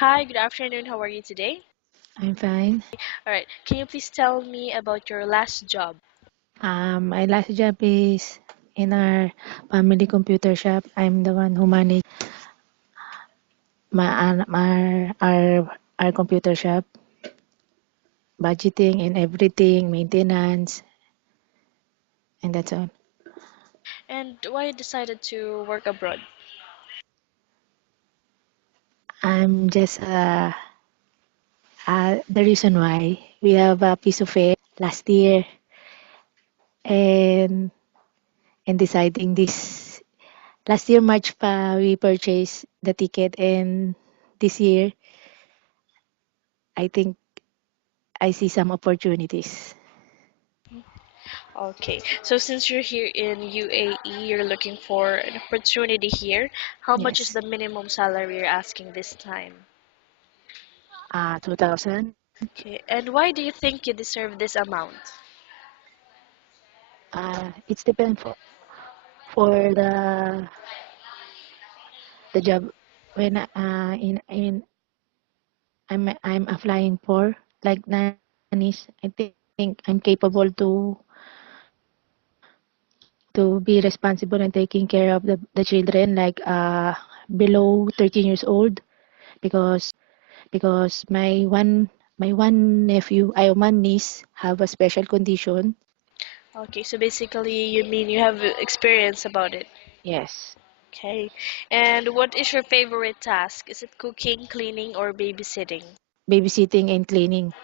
Hi, good afternoon. How are you today? I'm fine. All right. Can you please tell me about your last job? My last job is in our family computer shop. I'm the one who manage our computer shop, budgeting and everything, maintenance, and that's all. And why you decided to work abroad? I'm just the reason why we have a piece of fair last year and deciding this last year March pa we purchased the ticket, and this year I think I see some opportunities. Okay. So since you're here in UAE, you're looking for an opportunity here. How much is Yes. the minimum salary you're asking this time? 2000. Okay. And why do you think you deserve this amount? It's depend for the job when in I'm applying for, like nannies. I think I'm capable to be responsible and taking care of the children like below 13 years old, because my one nephew, I one niece have a special condition. Okay. So basically, you mean you have experience about it. Yes. Okay. And what is your favorite task? Is it cooking, cleaning, or babysitting? Babysitting and cleaning,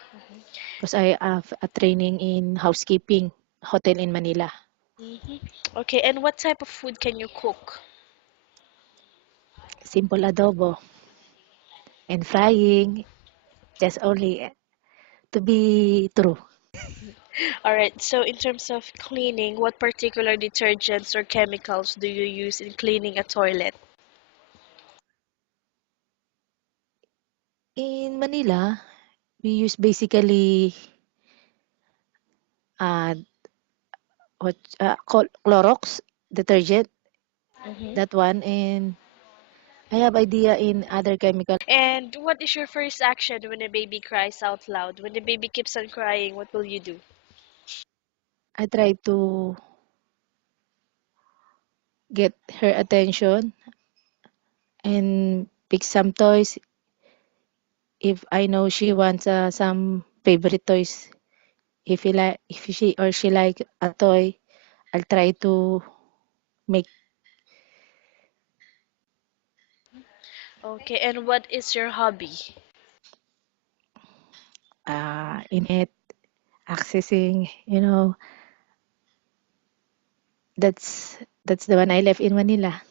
because I have a training in housekeeping hotel in Manila. Hmm. Okay, and what type of food can you cook? Simple adobo and frying, just only to be true. All right, so in terms of cleaning, what particular detergents or chemicals do you use in cleaning a toilet? In Manila, we use basically uh, Clorox detergent, Hmm. that one, and I have idea in other chemical. And what is your first action when a baby cries out loud? When the baby keeps on crying, what will you do? I try to get her attention and pick some toys if I know she wants some favorite toys. If she or she like a toy, I'll try to make Okay, and what is your hobby? in it accessing. That's the one I left in Manila,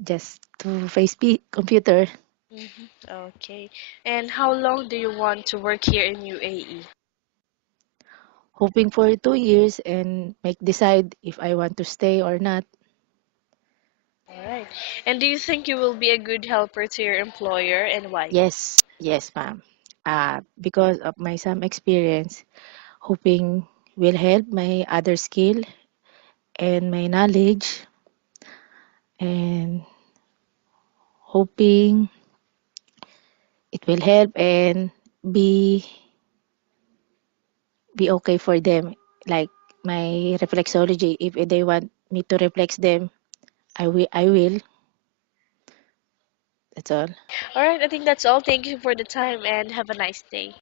just to face computer. Hmm. Okay, and how long do you want to work here in UAE? Hoping for 2 years and make decide if I want to stay or not. All right, and do you think you will be a good helper to your employer and why? Yes, ma'am. Because of my some experience, hoping will help my other skill and my knowledge, and hoping it will help and be be okay for them. Like my reflexology, if they want me to reflex them, I will. That's all. All right, I think that's all. Thank you for the time and have a nice day.